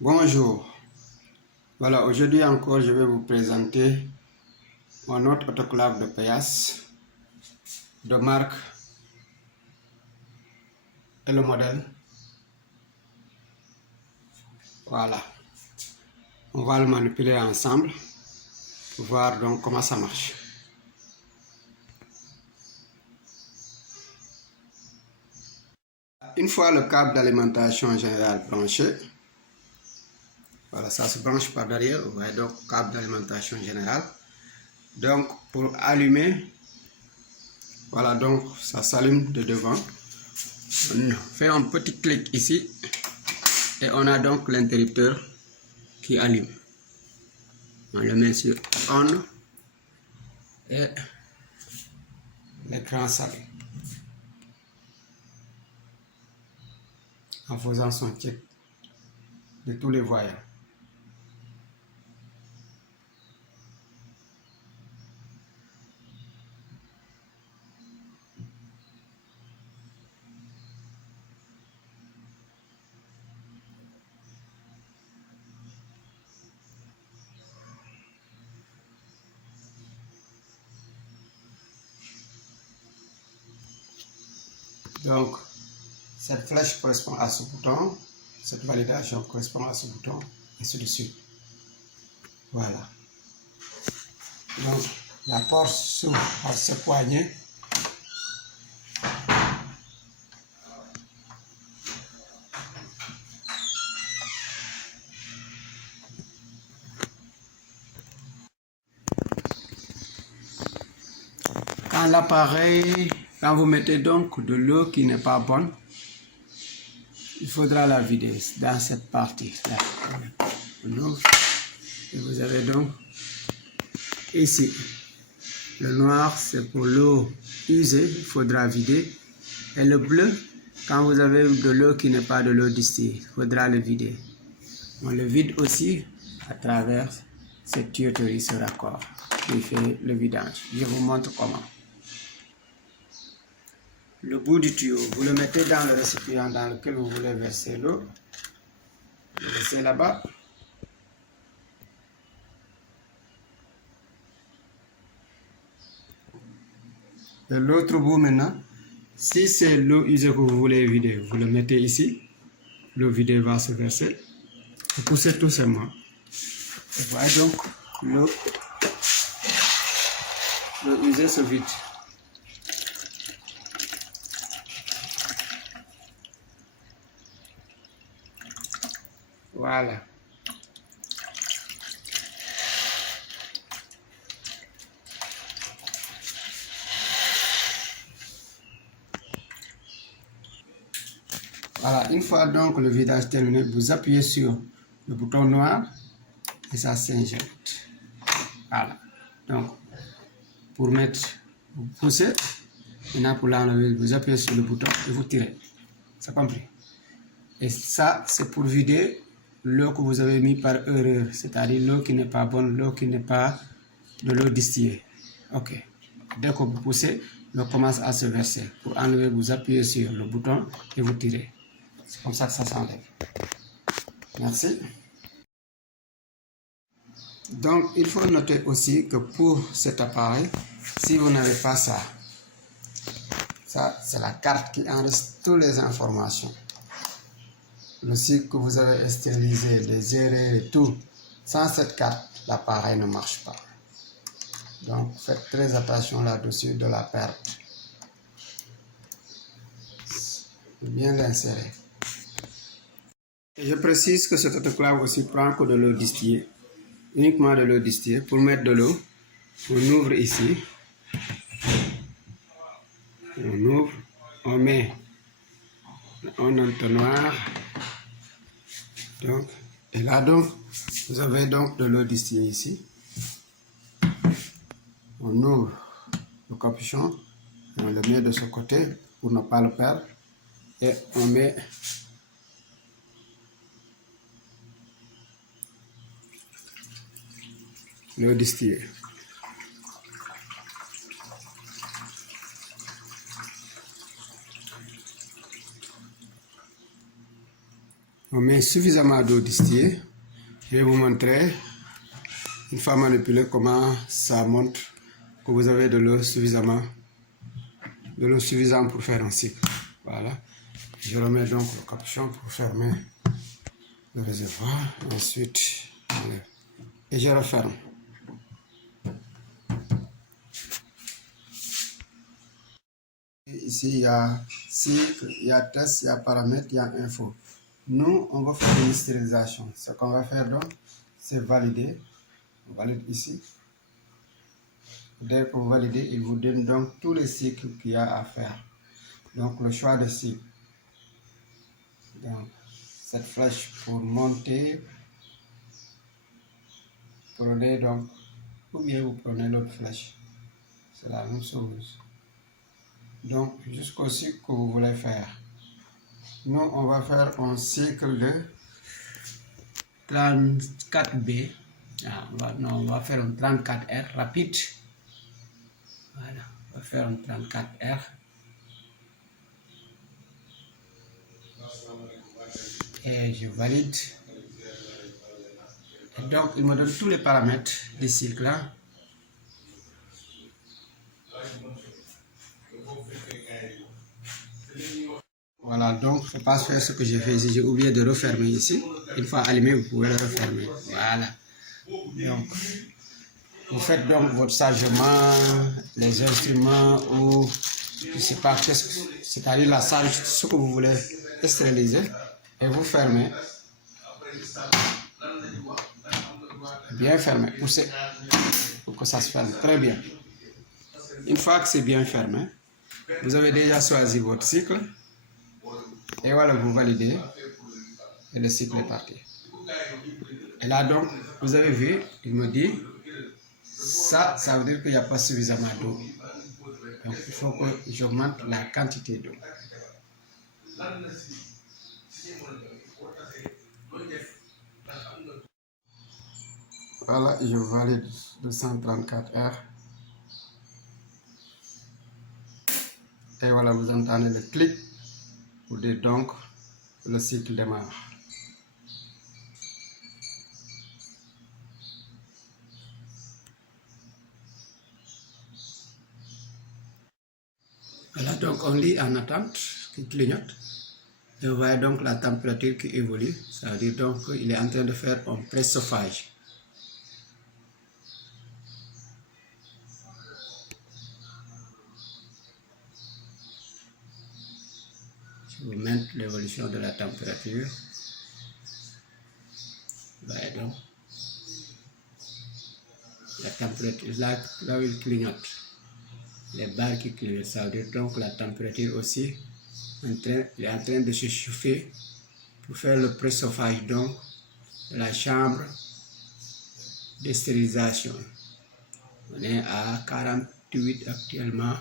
Bonjour, voilà, aujourd'hui encore je vais vous présenter mon autre autoclave de paillasse de marque et le modèle. Voilà, on va le manipuler ensemble pour voir donc comment ça marche. Une fois le câble d'alimentation générale branché, voilà, ça se branche par derrière, vous voyez donc câble d'alimentation générale. Donc pour allumer, voilà, donc ça s'allume de devant. On fait un petit clic ici et on a donc l'interrupteur qui allume. On le met sur on et l'écran s'allume en faisant son check de tous les voyants. Donc, cette flèche correspond à ce bouton, cette validation correspond à ce bouton, et ainsi de suite. Voilà. Donc, la porte s'ouvre par ce poignet. Quand vous mettez donc de l'eau qui n'est pas bonne, il faudra la vider dans cette partie-là. Et vous avez donc ici, le noir c'est pour l'eau usée, il faudra vider. Et le bleu, quand vous avez de l'eau qui n'est pas de l'eau distillée, il faudra le vider. On le vide aussi à travers cette tuyauterie, ce raccord qui fait le vidage. Je vous montre comment. Le bout du tuyau, vous le mettez dans le récipient dans lequel vous voulez verser l'eau. Vous le laissez là-bas. Et l'autre bout maintenant, si c'est l'eau usée que vous voulez vider, vous le mettez ici. L'eau vidée va se verser. Vous poussez tout simplement. Vous voyez donc l'eau usée se vide. Voilà. Voilà, une fois donc le vidage terminé, vous appuyez sur le bouton noir et ça s'injecte. Voilà. Donc, pour mettre, vous poussez. Maintenant, pour l'enlever, vous appuyez sur le bouton et vous tirez. C'est compris. Et ça, c'est pour vider l'eau que vous avez mis par erreur, c'est-à-dire l'eau qui n'est pas bonne, l'eau qui n'est pas de l'eau distillée. Ok. Dès que vous poussez, l'eau commence à se verser. Pour enlever, vous appuyez sur le bouton et vous tirez. C'est comme ça que ça s'enlève. Merci. Donc, il faut noter aussi que pour cet appareil, si vous n'avez pas ça, c'est la carte qui enregistre toutes les informations. Le cycle que vous avez stérilisé, les erreurs et tout. Sans cette carte, l'appareil ne marche pas. Donc, faites très attention là-dessus de la perte. Bien l'insérer. Et je précise que cet autoclave aussi prend que de l'eau distillée. Uniquement de l'eau distillée. Pour mettre de l'eau, on ouvre ici. On ouvre, on met un entonnoir. Donc, et là donc, vous avez donc de l'eau distillée ici. On ouvre le capuchon, on le met de ce côté pour ne pas le perdre. Et on met l'eau distillée. On met suffisamment d'eau distillée. Je vais vous montrer, une fois manipulé, comment ça montre que vous avez de l'eau suffisante pour faire un cycle. Voilà. Je remets donc le capuchon pour fermer le réservoir. Ensuite, et je referme. Ici, il y a cycle, il y a test, il y a paramètres, il y a info. Nous, on va faire une stérilisation. Ce qu'on va faire donc, c'est valider. On valide ici. Dès que vous validez, il vous donne donc tous les cycles qu'il y a à faire. Donc, le choix de cycle. Donc, cette flèche pour monter. Prenez donc, ou bien vous prenez l'autre flèche. C'est la même chose. Donc, jusqu'au cycle que vous voulez faire. Nous, on va faire un cycle de 34B. On va faire un 34R rapide. Voilà, on va faire un 34R. Et je valide. Et donc, il me donne tous les paramètres du cycle là. Voilà, donc il ne faut pas faire ce que j'ai fait ici. J'ai oublié de refermer ici. Une fois allumé, vous pouvez le refermer. Voilà. Donc, vous faites donc votre chargement, les instruments ou je ne sais pas, c'est-à-dire la charge, ce que vous voulez stériliser. Et vous fermez. Bien fermé. Poussez pour que ça se ferme très bien. Une fois que c'est bien fermé, vous avez déjà choisi votre cycle. Et voilà, vous validez. Et le cycle est parti. Et là donc, vous avez vu, il me dit, ça veut dire qu'il n'y a pas suffisamment d'eau. Donc il faut que j'augmente la quantité d'eau. Voilà, je valide le 134R. Et voilà, vous entendez le clic. Vous dites donc, le cycle démarre. Voilà, donc on lit en attente, qui clignote. Et vous voyez donc la température qui évolue. Ça veut dire donc qu'il est en train de faire un préchauffage. Je vous montre l'évolution de la température. Vous voyez donc la température, là où il clignote. Les barres qui clignotent, ça veut dire donc la température aussi, il est en train de se chauffer pour faire le préchauffage donc de la chambre de stérilisation. On est à 48 actuellement.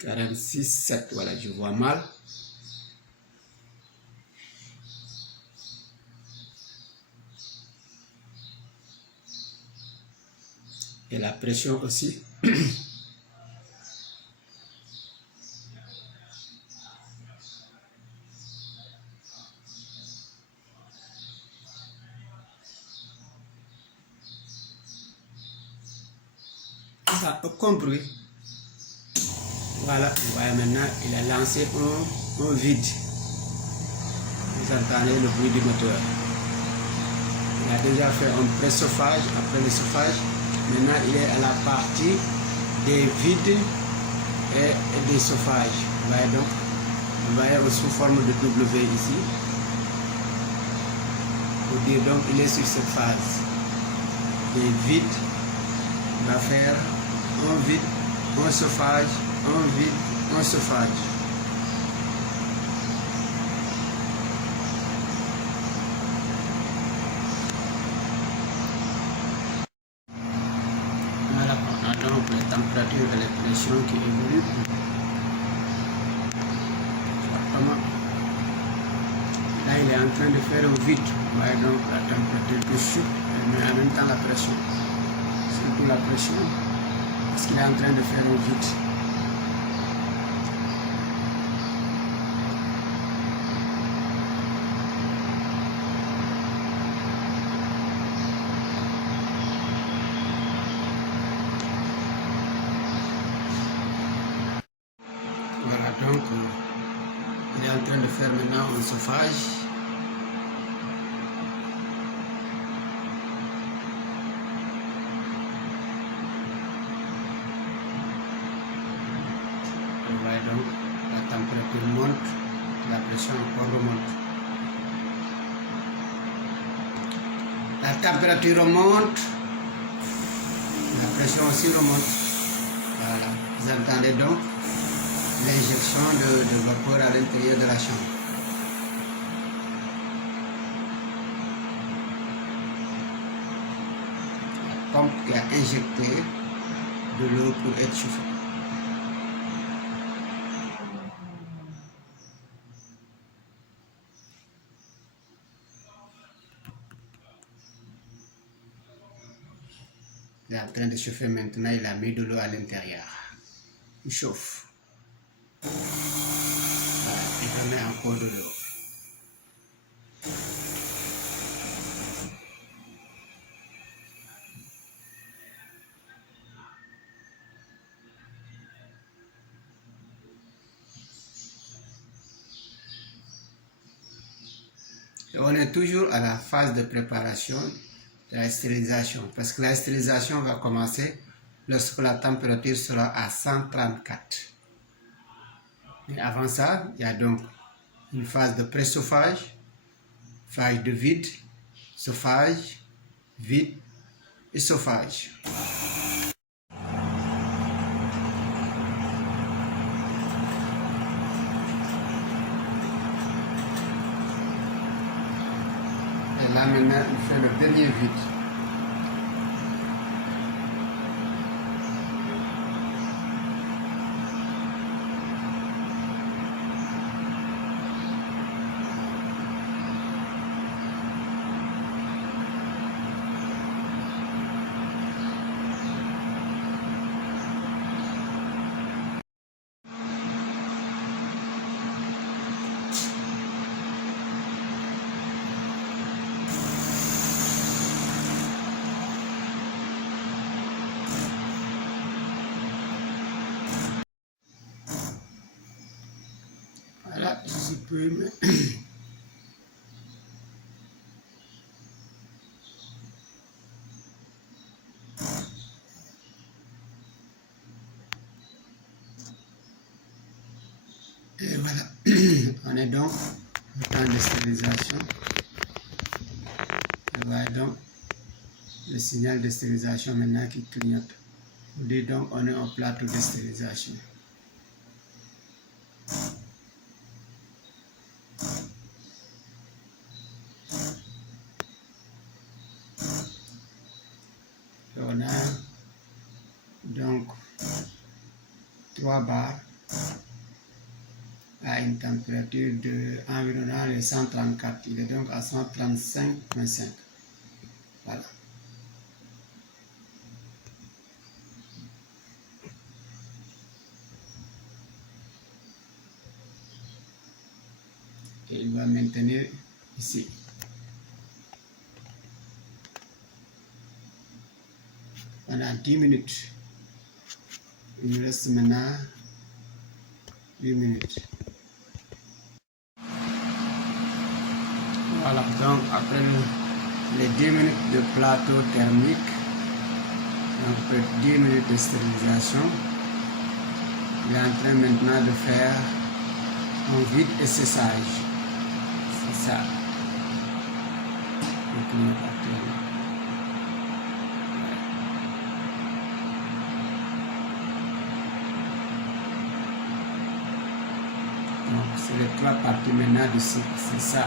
46,7, voilà, je vois mal. Et la pression aussi. Ça, aucun bruit. Voilà, vous voyez maintenant, il a lancé un vide. Vous entendez le bruit du moteur. Il a déjà fait un préchauffage. Après le chauffage, maintenant il est à la partie des vides et des chauffages. Vous voyez donc, vous voyez sous forme de W ici. Pour dire donc, il est sur cette phase des vides. Il va faire un vide, un chauffage, un vide, un chauffage. Voilà, on a donc les températures et les pressions qui évoluent. Là, il est en train de faire un vide. Vous voyez donc la température qui chute, mais en même temps la pression. Surtout la pression, parce qu'il est en train de faire un vide. faire maintenant un chauffage. Vous voyez donc la température monte, la pression encore remonte. La température remonte, la pression aussi remonte. Voilà, vous entendez donc l'injection de vapeur à l'intérieur de la chambre. La pompe qui a injecté de l'eau pour être chauffée. Il est en train de chauffer maintenant, il a mis de l'eau à l'intérieur. Il chauffe. Voilà, il remet encore de l'eau. Et on est toujours à la phase de préparation de la stérilisation, parce que la stérilisation va commencer lorsque la température sera à 134. Mais avant ça, il y a donc une phase de pré-chauffage, phase de vide, chauffage, vide et chauffage. Et là maintenant, il fait le dernier vide. Voilà, je peux et voilà, on est donc au temps de stérilisation. Et voilà donc le signal de stérilisation maintenant qui clignote. Vous dites donc on est au plateau de stérilisation. Et on a donc 3 barres à une température de environ les 134. Il est donc à 135,5. Voilà. Et il va maintenir ici. Pendant 10 minutes. Il nous reste maintenant 8 minutes. Voilà, donc après les 10 minutes de plateau thermique, après 10 minutes de stérilisation, il est en train maintenant de faire un vide et séchage. C'est ça. Le client actuellement. Donc c'est les 3 parties maintenant de cycle, c'est ça.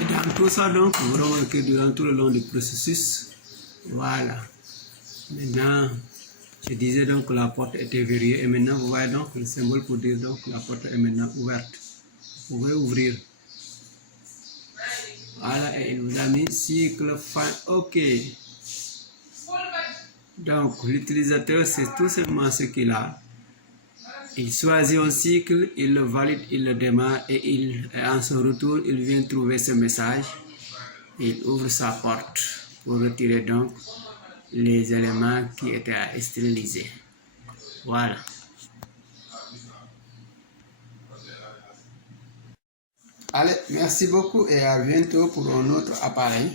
Et dans tout ça, donc, vous remarquez durant tout le long du processus, voilà. Maintenant, je disais donc que la porte était verrouillée et maintenant vous voyez donc le symbole pour dire donc que la porte est maintenant ouverte. Vous pouvez ouvrir. Voilà, et il vous a mis cycle fin OK. Donc l'utilisateur, c'est tout simplement ce qu'il a. Il choisit un cycle, il le valide, il le démarre et en son retour, il vient trouver ce message. Il ouvre sa porte pour retirer donc les éléments qui étaient à stériliser. Voilà. Allez, merci beaucoup et à bientôt pour un autre appareil.